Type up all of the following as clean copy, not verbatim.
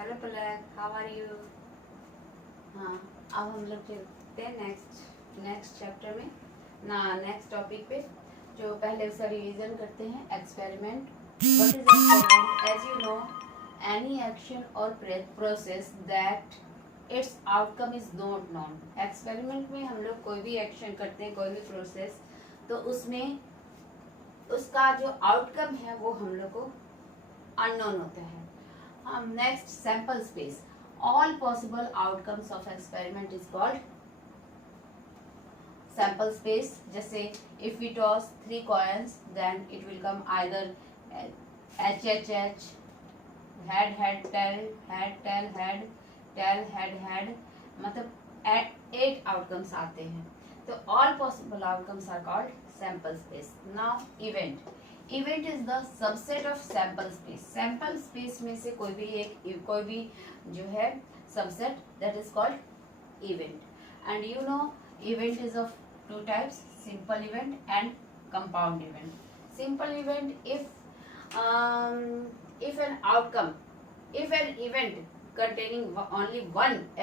हेलो Palak, how are you? हाँ, अब हम लोग चलते हैं नेक्स्ट चैप्टर में ना, नेक्स्ट टॉपिक पे। जो पहले उसका रिवीजन करते हैं। Experiment. What is experiment? As you know, any action और process that its outcome is not known. Experiment में हम लोग कोई भी एक्शन करते हैं, कोई भी प्रोसेस, तो उसमें उसका जो आउटकम है वो हम लोग को अननोन होता है। हम next, sample space. All possible outcomes of experiment is called sample space. जैसे if we toss 3 coins then it will come either HHH, head head tail, head tail head, tail head head, मतलब 8 आउटकम्स आते हैं। तो all possible outcomes are called sample space. Now event. Event is the subset of sample space. Sample space में से कोई भी जो है subset, that is called event. And you know, event is of 2 types: simple event and compound event. Simple event, if an event containing only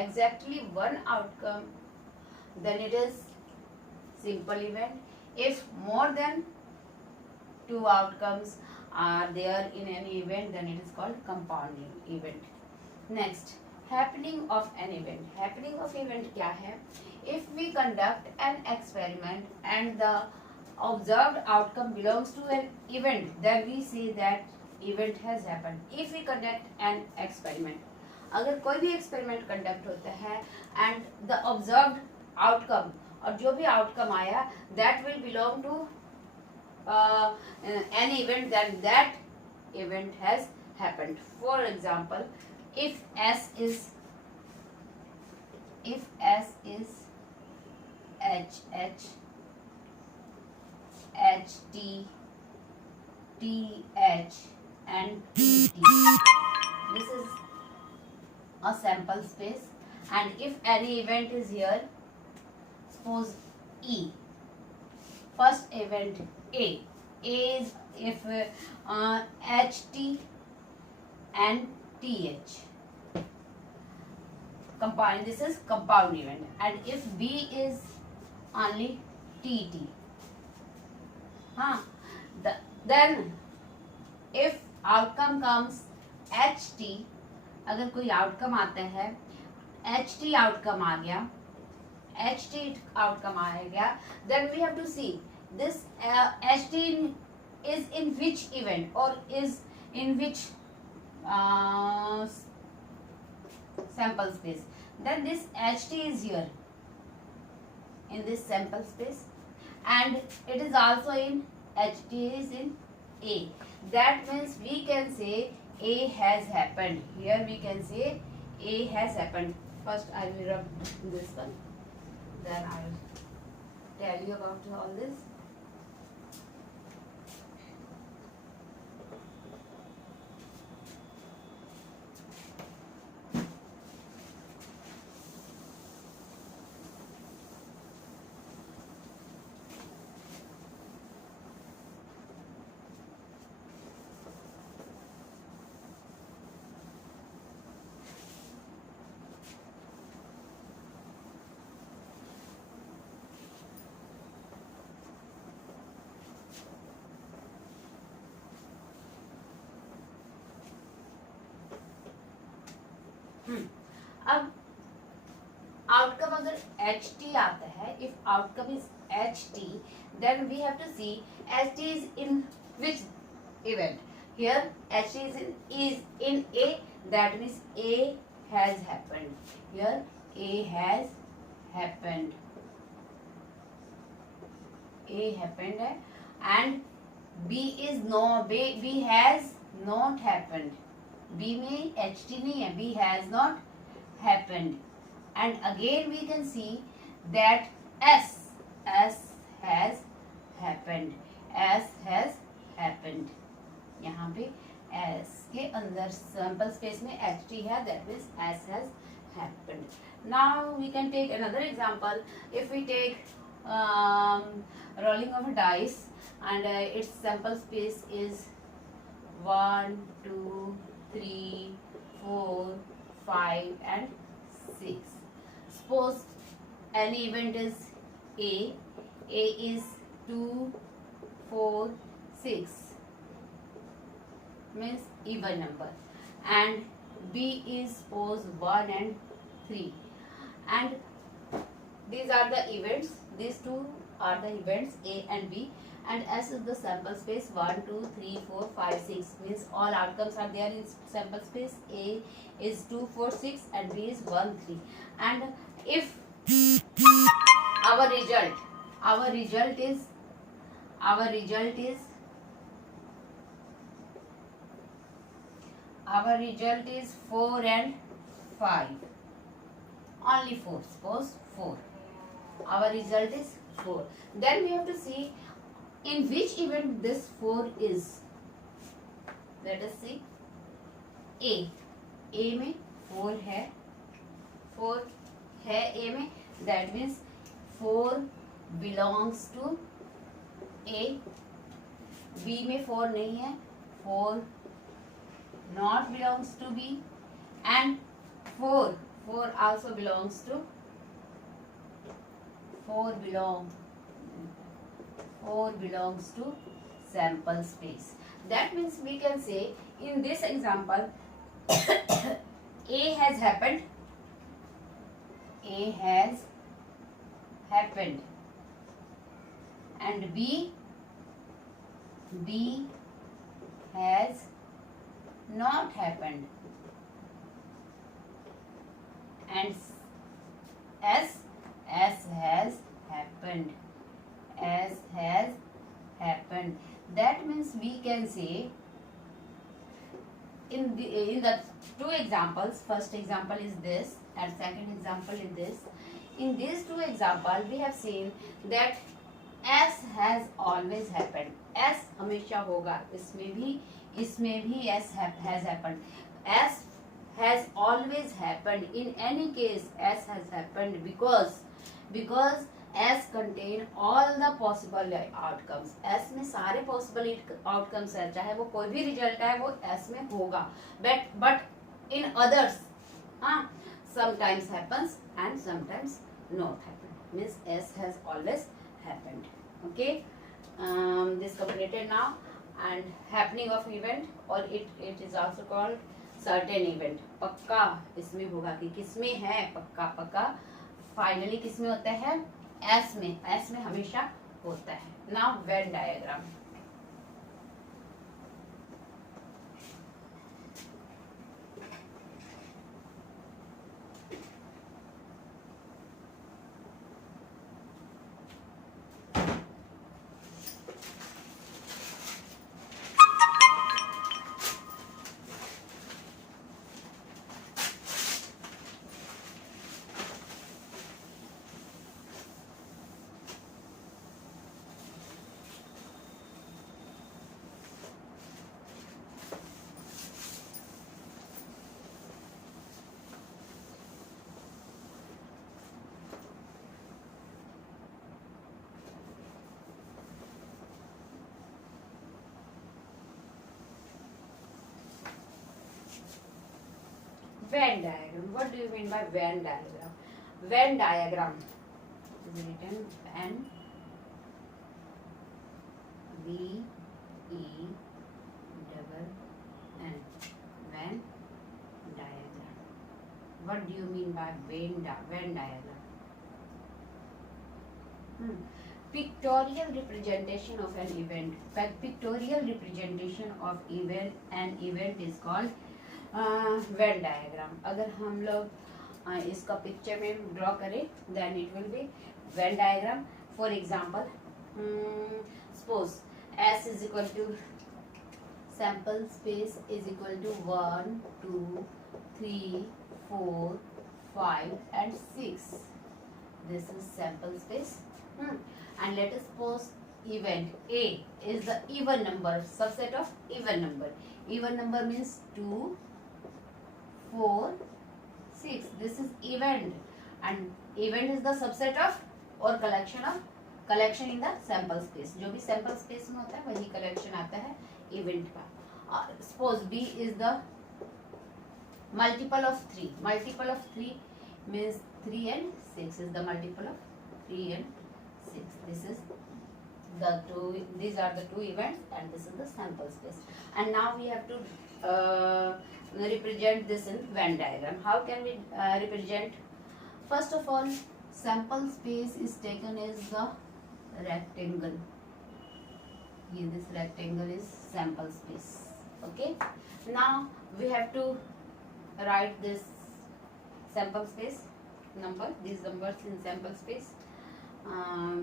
exactly one outcome, then it is simple event. If more than 2 outcomes are there in any event, then it is called compound event. Next, happening of an event. Happening of event क्या है? If we conduct an experiment and the observed outcome belongs to an event, then we say that event has happened. If we conduct an experiment, अगर कोई भी experiment conduct होता है and the observed outcome, और जो भी outcome आया, that will belong to an event, then that event has happened. For example, if S is HH, HT, TH and TT, this is a sample space. And if any event is here, suppose E, first event A is if HT and TH, compound, this is compound event. And if B is only TT, then if outcome comes HT, अगर कोई आउटकम आता है, HT outcome आ गया, then we have to see this HT is in which event or is in which sample space. Then this HT is here in this sample space, and it is also in HT is in A. That means we can say A has happened. Here we can say A has happened. First I will rub this one, then I will tell you about all this. अब आउटकम अगर HT आता है, if outcome is HT, then we have to see HT is in which event. Here HT is in A, that means A has happened. Here A has happened. A happened है, and B is no, B has not happened. B में HT नहीं है, B has not happened. And again we can see that S has happened. S has happened. यहाँ पे S के अंदर sample space में HT है, that means S has happened. Now we can take another example. If we take rolling of a dice and its sample space is 1, 2, 3, 4, 5 and 6. Suppose any event is A. A is 2, 4, 6 means even number, and B is suppose 1 and 3, and these are the events. These two are the events A and B, and S is the sample space 1, 2, 3, 4, 5, 6 means all outcomes are there in sample space. A is 2, 4, 6 and B is 1, 3. And if our result is 4 and 5, only 4, suppose 4, our result is 4, then we have to see in which event this 4 is. Let us see. A में 4 है, 4 है A में, that means 4 belongs to A. B में 4 नहीं है, 4 not belongs to B, and 4 also belongs to 4 belongs to sample space. That means we can say in this example A has happened and B has not happened, and S has happened. That means we can say in the two examples, first example is this and second example is this. In these two examples we have seen that S has always happened. S हमेशा होगा, इसमें भी S has happened. S has always happened. In any case S has happened because S contain all the possible outcomes. S में सारे possible outcomes है, चाहे वो कोई भी result है वो S में होगा. But in others, sometimes happens and sometimes not happen. Means S has always happened. Okay, this completed now. And happening of event, or it is also called certain event. पक्का इसमें होगा कि किसमें है पक्का फाइनली किसमें होता है, S में हमेशा होता है. Now Venn diagram. Venn diagram. What do you mean by Venn diagram? Venn diagram is written N V E double N. Venn diagram. What do you mean by Venn diagram? Pictorial representation of an event. Pictorial representation of an event is called Venn diagram. अगर हम लोग इसका picture में draw करें then it will be Venn diagram. For example suppose S is equal to sample space is equal to 1, 2, 3, 4, 5 and 6. This is sample space. And let us suppose event A is the even number, subset of even number. Even number means 2, 4, 6. This is event, and event is the subset of or collection in the sample space. जो भी sample space में होता है वही collection आता है event का. Suppose B is the multiple of 3. Multiple of 3 means 3 and 6 is the multiple of 3 and 6. This is the two, these are the two events and this is the sample space. And now we have to represent this in Venn diagram. How can we represent? First of all, sample space is taken as the rectangle. Here this rectangle is sample space. Okay. Now we have to write this sample space number, these numbers in sample space.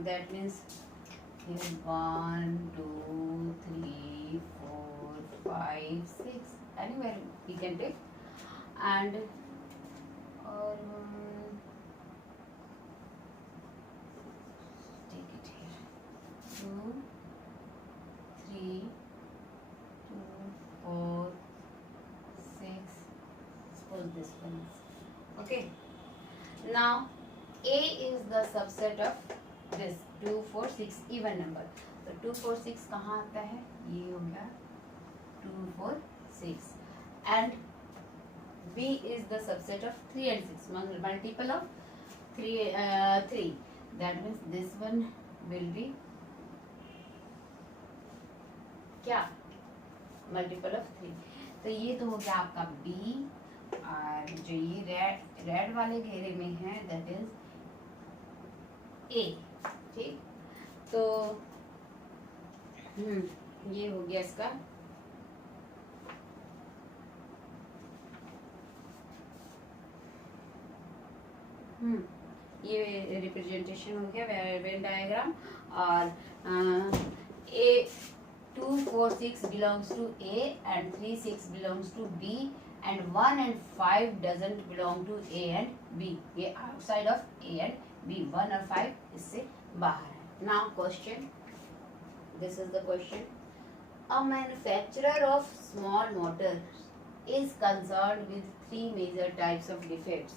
That means here 1, 2, 3, 4, 5, 6. Anywhere we can take, and take it here. 2, 3, 2, 4, 6. Suppose this one is okay. Now A is the subset of this 2, 4, 6 even number. तो 2, 4, 6 कहाँ आता है? ये हो गया 2, 4, 6. And B is the subset of 3 and 6, multiple of 3. That means this one will be क्या? Multiple of 3. तो ये तो हो गया आपका B, और जो ये रेड वाले घेरे में है that is A. ठीक, तो ये हो गया इसका ये रिप्रेजेंटेशन हो गया वेन डायग्राम. और A 2, 4, 6 belongs to A and 3, 6 belongs to B and 1 and 5 doesn't belong to A and B. ये outside of A and B. 1 और 5 इससे बाहर है. Now question. This is the question. A manufacturer of small motors is concerned with 3 major types of defects.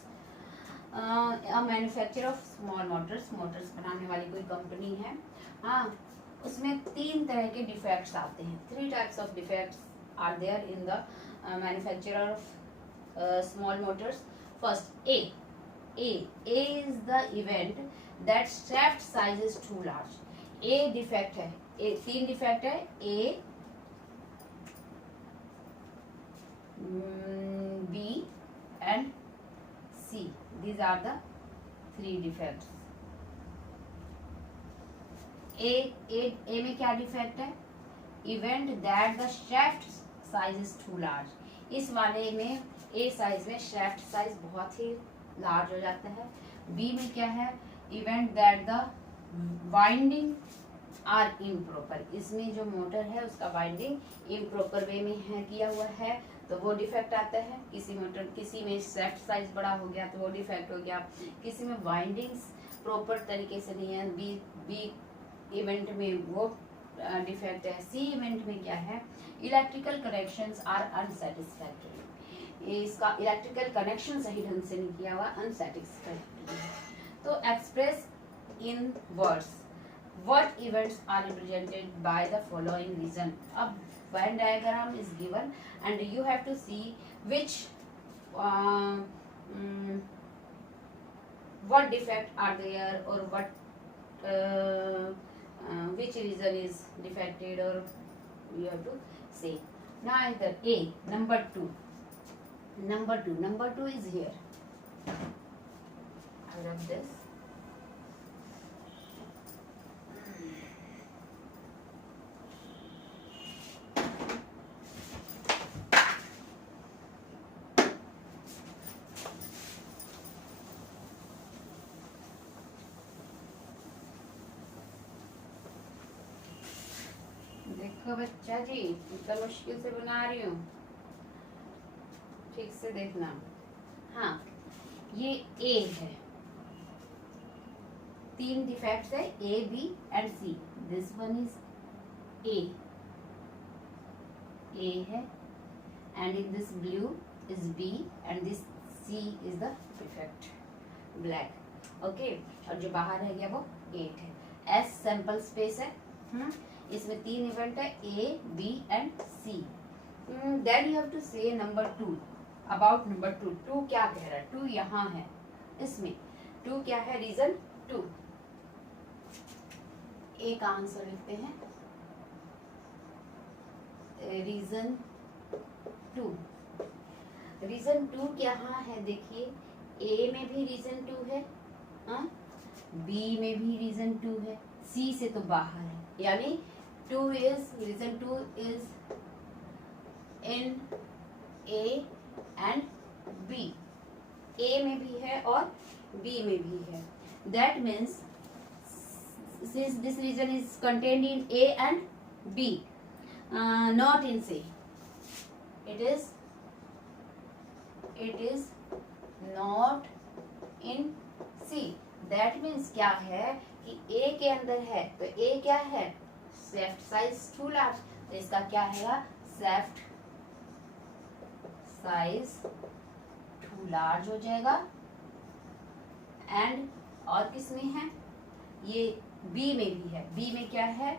A manufacturer of small motors बनाने वाली कोई कंपनी है. हाँ, उसमें 3 तरह के डिफेक्ट्स आते हैं. 3 types of defects are there in the manufacturer of small motors. First, A is the event that shaft size is too large. A defect है. 3 defect है. A, B and C. These are the 3 defects. A में क्या defect है? Event that the shaft size is too large. इस वाले में A size में shaft size बहुत ही लार्ज हो जाता है. B में क्या है? Event that the winding are improper. इसमें जो मोटर है उसका वाइंडिंग इम्प्रॉपर वे में है किया हुआ है, तो वो डिफेक्ट आता है. किसी में शाफ्ट साइज बड़ा हो गया तो वो डिफेक्ट हो गया. किसी में वाइंडिंग्स प्रॉपर तरीके से नहीं है. बी इवेंट में वो डिफेक्ट है. सी इवेंट में क्या है? Electrical connections are unsatisfactory. इसका इलेक्ट्रिकल कनेक्शन सही ढंग से नहीं किया हुआ, अनसेटिस्फैक्टरी. तो express in words what events are represented by the following reason. अब Venn diagram is given and you have to see which what defect are there or what which reason is defected, or you have to say. Now either A, number 2 is here. I love this. देखो बच्चा जी, इतना मुश्किल से बना रही हूँ, ठीक से देखना. हाँ, ये A है. 3 डिफेक्ट्स है, A, B and C. This one is A है, and in this blue is B and this C is the defect, black. Okay, और जो बाहर है गया वो 8 है. S सैंपल स्पेस है. इसमें 3 इवेंट है, A, B and C. Then you have to say number 2. About number 2, 2 क्या कह रहा है, 2 यहाँ है, इसमें 2 क्या है, रीजन 2। ए का आंसर लिखते हैं, रीजन 2। रीजन 2 यहाँ है, देखिए ए में भी रीजन 2 है, बी में भी रीजन 2 है, सी से तो बाहर है, यानी 2 is region 2 is in A and B, A में भी है और बी में भी है। That means since this reason is contained in A and B, not in C, it is not in C. that means क्या है कि A के अंदर है, तो A क्या है, shaft size too large, तो इसका क्या है, shaft size too large हो जाएगा। एंड और किस में है, ये बी में भी है, बी में क्या है,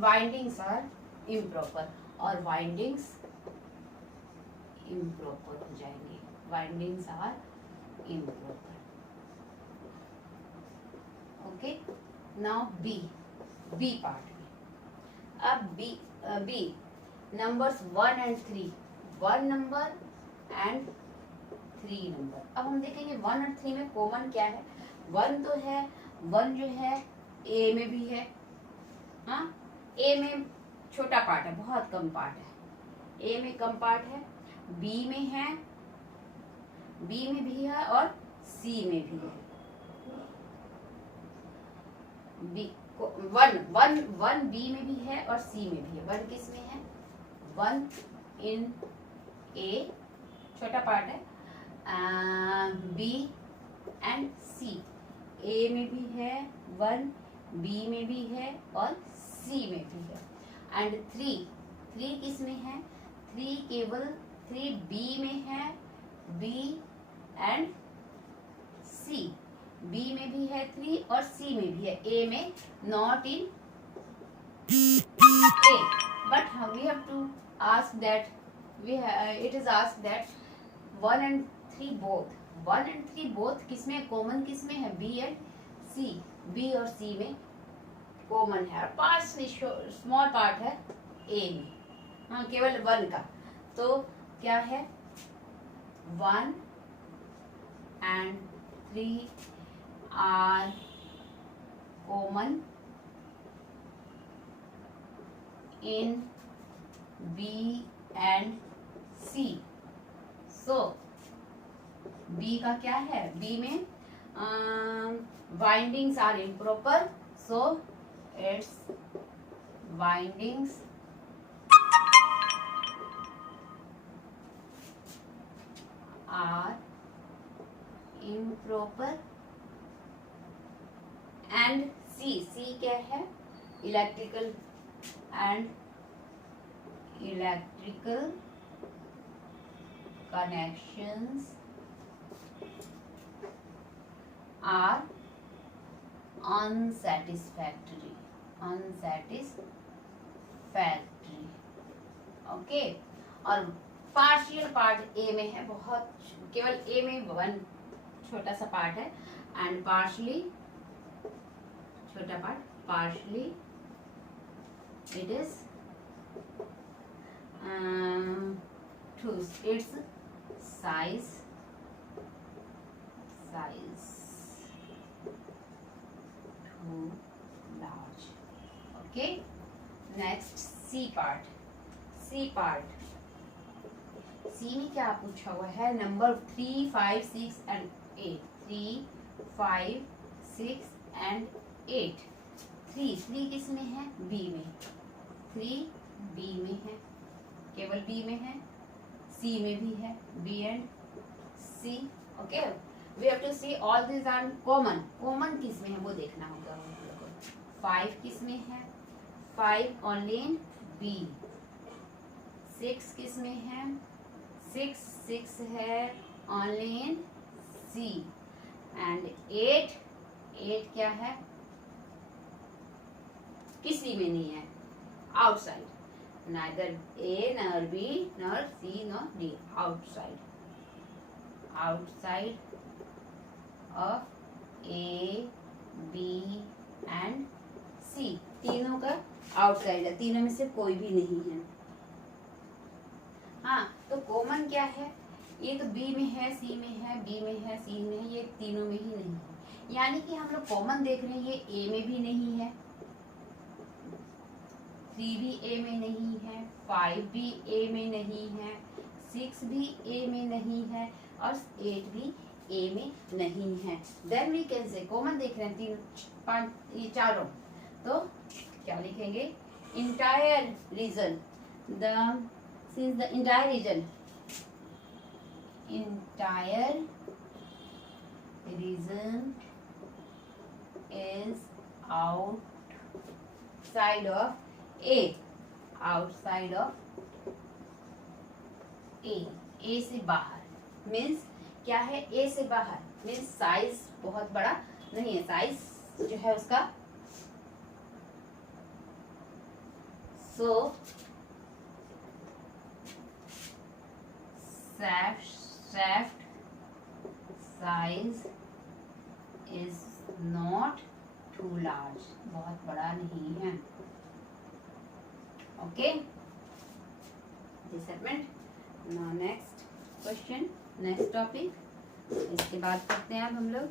वाइंडिंग्स आर इम्प्रॉपर, और वाइंडिंग्स इम्प्रॉपर हो जाएंगे, windings are improper. Okay, now B part में, अब B numbers 1 and 3, 1 number and 3 number. अब हम देखेंगे 1 और 3 में कॉमन क्या है। 1 तो है, 1 जो है ए में भी है, हाँ, ए में छोटा पार्ट है, बहुत कम पार्ट है, ए में कम पार्ट है, बी में है, बी में भी है और सी में भी है। बी वन बी में भी है और सी में भी है। 1 किस में है, 1 इन ए छोटा पार्ट है, बी एंड सी, ए में भी है 1, बी में भी है और सी में भी है। एंड 3 किस में है, 3 केवल 3 बी में है, बी एंड सी, बी में भी है 3 और सी में भी है, ए में not in A. But we have to ask that, it is asked that 1 and 3 both किसमें कॉमन, किसमें है, बी एंड सी, बी और सी में कॉमन है, और पास स्मॉल पार्ट है ए में, हाँ, केवल 1 का। तो क्या है, 1 and 3 are common in B and C. So B का क्या है, बी में windings are improper, so it's windings are improper. And C क्या है, electrical connections are unsatisfactory। Okay, और पार्शियल पार्ट ए में है, बहुत केवल ए में 1 छोटा सा पार्ट है, एंड पार्शली छोटा part, partially it is its size too large। okay, next C part C में क्या पूछा हुआ है, नंबर 3, 5, 6 and 8, 3, 5, 6 and 8। 3 किस में है, बी में, 3 बी में है, केवल बी में है, सी में भी है, B and C. Okay, we have to see all this are common किस में है वो देखना होगा। 5 किस में है, 5 ओनली इन बी। 6 किस में है, 6 है ओनली इन सी। एंड 8 क्या है, किसी में नहीं है, outside. neither A nor B nor C nor D. Outside of A, B and C. तीनों का आउटसाइड है, तीनों में से कोई भी नहीं है. हाँ, तो कॉमन क्या है? ये तो B में है, C में है, B में है, C में है, ये तीनों में ही नहीं है. यानी कि हम लोग कॉमन देख रहे हैं, ये A में भी नहीं है, 3 भी A में नहीं है, 5 भी A में नहीं है, 6 भी A में नहीं है और 8 भी A में नहीं है. Then we can say common देख रहे हैं 3, 5, ये चारों. तो क्या लिखेंगे? Entire region, since the entire region is outside of A, A से बाहर. मीन्स क्या है? A से बाहर मीन्स साइज बहुत बड़ा नहीं है, साइज जो है उसका. सो shaft size is not too large, बहुत बड़ा नहीं है. ओके, डिसएडमेंट. Now next question, next topic. इसके बाद करते हैं अब हम लोग